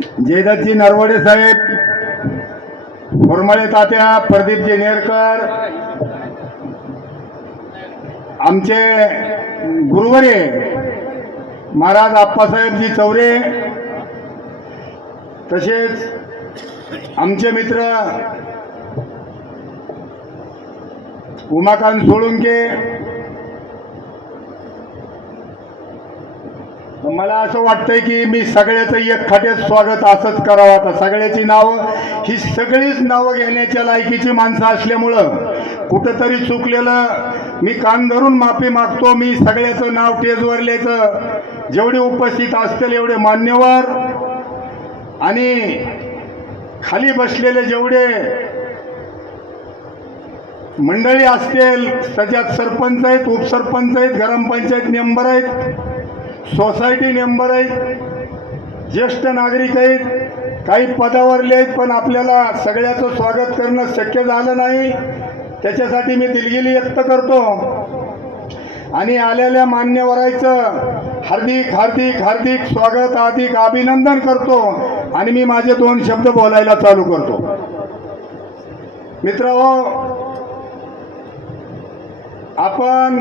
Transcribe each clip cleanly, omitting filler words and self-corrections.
जयदत्तजी नरवडे साहेब, फुरमळे तात्या, प्रदीपजी नेरकर, आमचे गुरुवरे महाराज आप्पासाहेबजी चौरे, तसेच आमचे मित्र उमाकांत सोळुंके. मला असं वाटतंय की मी सगळ्याचं एक खाट्यात स्वागत असंच करावं. आता सगळ्याची नावं ही सगळीच नावं घेण्याच्या लायकीची माणसं असल्यामुळं कुठंतरी चुकलेलं मी कान धरून माफी मागतो. मी सगळ्याचं नाव टेजवर लिहायचं, जेवढे उपस्थित असतील एवढे मान्यवर आणि खाली बसलेले जेवढे मंडळी असतील, त्याच्यात सरपंच आहेत, उपसरपंच आहेत, ग्रामपंचायत मेंबर आहेत, सोसायटी मेंबर आहेत, ज्येष्ठ नागरिक आहेत, काही पदावरले आहेत, पण आपल्याला सगळ्याचं स्वागत करणं शक्य झालं नाही. त्याच्यासाठी मी दिलगिरी व्यक्त करतो आणि आलेल्या मान्यवरांचं हार्दिक हार्दिक हार्दिक स्वागत, हार्दिक अभिनंदन करतो आणि मी माझे 2 शब्द बोलायला चालू करतो. मित्रहो, आपण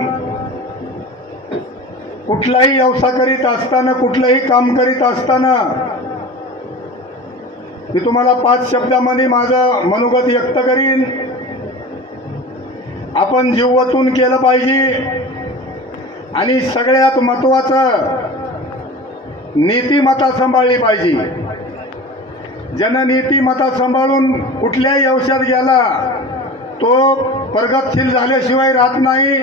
कुठलाही व्यवसाय करीत असताना, कुठलंही काम करीत असताना मी तुम्हाला 5 शब्दामध्ये माझं मनोगत व्यक्त करीन. आपण जीव ओतून केलं पाहिजे आणि सगळ्यात महत्त्वाचं नीतिमत्ता सांभाळली पाहिजे. ज्यानं नीतिमत्ता सांभाळून कुठल्याही व्यवसायात गेला तो प्रगतशील झाल्याशिवाय राहत नाही.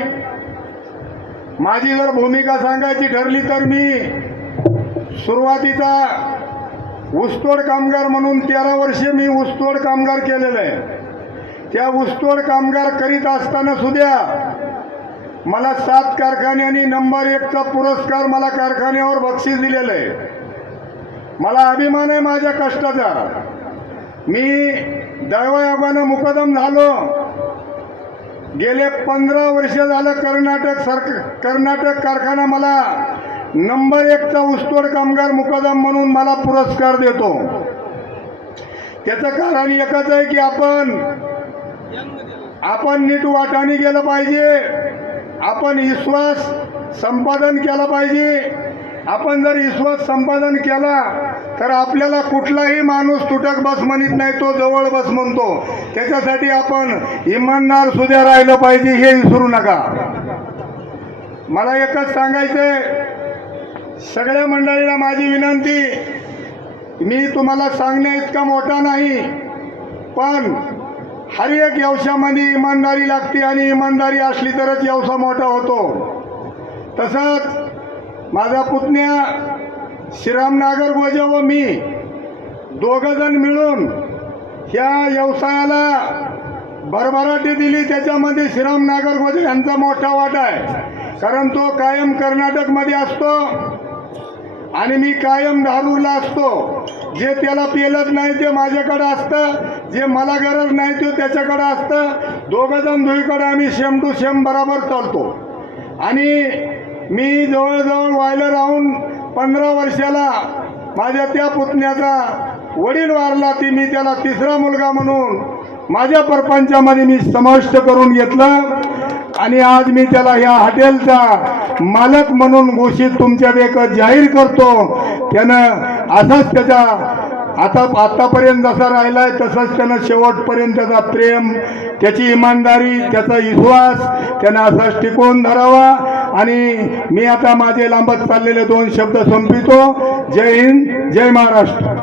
माझी जर भूमिका सांगायची ठरली तर मी सुरुवातीचा ऊसतोड कामगार म्हणून 13 वर्षे मी ऊसतोड कामगार केलेलं आहे. त्या ऊसतोड कामगार करीत असताना सुद्धा मला 7 कारखान्यांनी नंबर 1चा पुरस्कार मला कारखान्यावर बक्षीस दिलेलं आहे. मला अभिमान आहे माझ्या कष्टाचा. मी दैवयोगानं मुकदम झालो. गेले 15 वर्ष झालं कर्नाटक कारखाना मला नंबर 1चा ऊसतोड कामगार मुकदम म्हणून मला पुरस्कार देतो. त्याचं कारण एकच आहे की आपण नीट वाटाने गेलं पाहिजे. आपण विश्वास संपादन केला पाहिजे. आपण जर विश्वास संपादन केला तर आपल्याला कुठलाही माणूस तुटक बस म्हणत नाही, तो जवळ बस म्हणतो. त्याच्यासाठी आपण इमानदार सुद्धा राहिलं पाहिजे, हे विसरू नका. मला एकच सांगायचंय, सगळ्या मंडळीला माझी विनंती, मी तुम्हाला सांगण्या इतका मोठा नाही, पण हर एक व्यवसायामध्ये इमानदारी लागते आणि इमानदारी असली तरच व्यवसाय मोठा होतो. तसंच माझा पुतण्या श्रीराम नागरगोजे व मी दोघंजण मिळून ह्या व्यवसायाला भरभराटी दिली. त्याच्यामध्ये श्रीराम नागरगोजे यांचा मोठा वाटा आहे, कारण तो कायम कर्नाटकमध्ये असतो आणि मी कायम धारूरला असतो. जे त्याला पेलत नाही ते माझ्याकडे असतं, जे मला गरज नाही ते त्याच्याकडे असतं. दोघंजण दुईकडे आम्ही सेम टू सेम बराबर चालतो. आणि मी जवळजवळ व्हायला राहून 15 वर्षाला माझ्या त्या पुतण्याचा वडील वारला, ती मी त्याला 3रा मुलगा म्हणून माझ्या परपंचामध्ये मी समाविष्ट करून घेतलं आणि आज मी त्याला ह्या हॉटेलचा मालक म्हणून घोषित तुमच्यात एक जाहीर करतो. त्यानं असंच त्याचा आतापर्यंत जसा राहिलाय तसंच त्यानं शेवटपर्यंत त्याचा प्रेम, त्याची इमानदारी, त्याचा विश्वास त्यानं असाच टिकवून धरावा. आणि मी आता माझे लांबत चाललेले 2 शब्द संपवितो. जय हिंद, जय महाराष्ट्र.